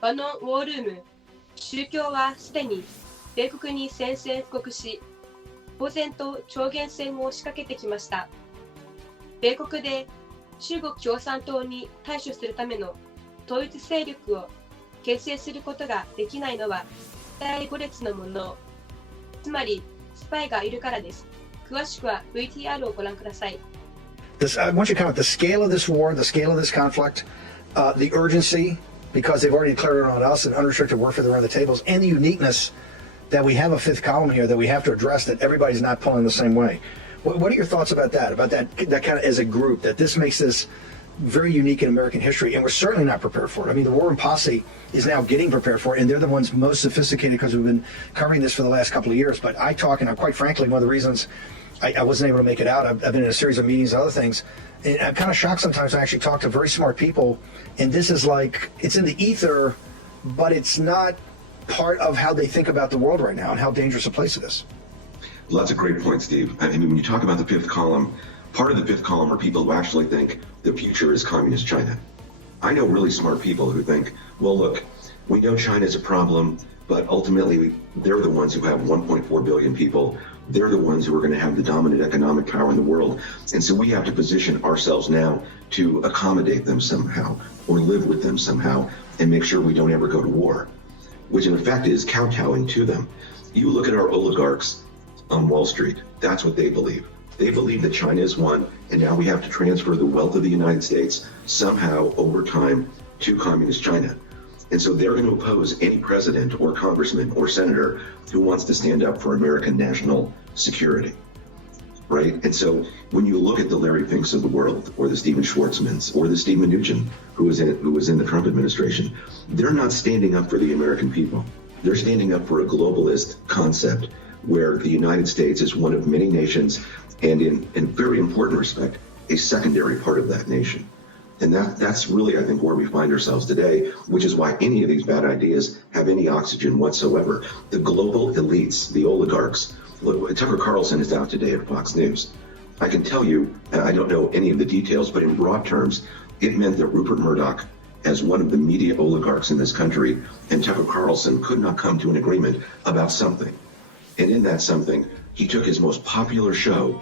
ウォールーム、宗教はすでに米国に宣戦布告し、公然と超限戦を仕掛けてきました。米国で中国共産党に対処するための統一勢力を形成することができないのは第5列のもの、つまりスパイがいるからです。詳しくは VTR をご覧ください。I want you to comment the scale of this war, the scale of this conflict, the urgency, because they've already declared it on us, and unrestricted warfare around the tables, and the uniqueness that we have a fifth column here that we have to address, that everybody's not pulling the same way. What are your thoughts about that kind of as a group, that this makes this very unique in American history, and we're certainly not prepared for it. I mean, the War Room Posse is now getting prepared for it, and they're the ones most sophisticated because we've been covering this for the last couple of years. But I talk, and quite frankly, one of the reasons I wasn't able to make it out, I've been in a series of meetings and other things, and I'm kind of shocked sometimes I actually talk to very smart people, and this is like, it's in the ether, but it's not part of how they think about the world right now and how dangerous a place it is. Well, that's a great point, Steve. I mean, when you talk about the fifth column, part of the fifth column are people who actually think the future is communist China. I know really smart people who think, well, look, we know China is a problem, but ultimately they're the ones who have 1.4 billion people. They're the ones who are going to have the dominant economic power in the world. And so we have to position ourselves now to accommodate them somehow or live with them somehow and make sure we don't ever go to war, which in effect is kowtowing to them. You look at our oligarchs on Wall Street, that's what they believe. They believe that China is one, and now we have to transfer the wealth of the United States somehow over time to communist China. And so they're going to oppose any president or congressman or senator who wants to stand up for American national security, right? And so when you look at the Larry Finks of the world, or the Stephen Schwartzmans, or the Steve Mnuchin, who was in the Trump administration, they're not standing up for the American people. They're standing up for a globalist concept where the United States is one of many nations, and in very important respect, a secondary part of that nation. And that's really, I think, where we find ourselves today, which is why any of these bad ideas have any oxygen whatsoever. The global elites, the oligarchs, look, Tucker Carlson is out today at Fox News. I can tell you, I don't know any of the details, but in broad terms, it meant that Rupert Murdoch, as one of the media oligarchs in this country, and Tucker Carlson could not come to an agreement about something. And in that something, he took his most popular show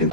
and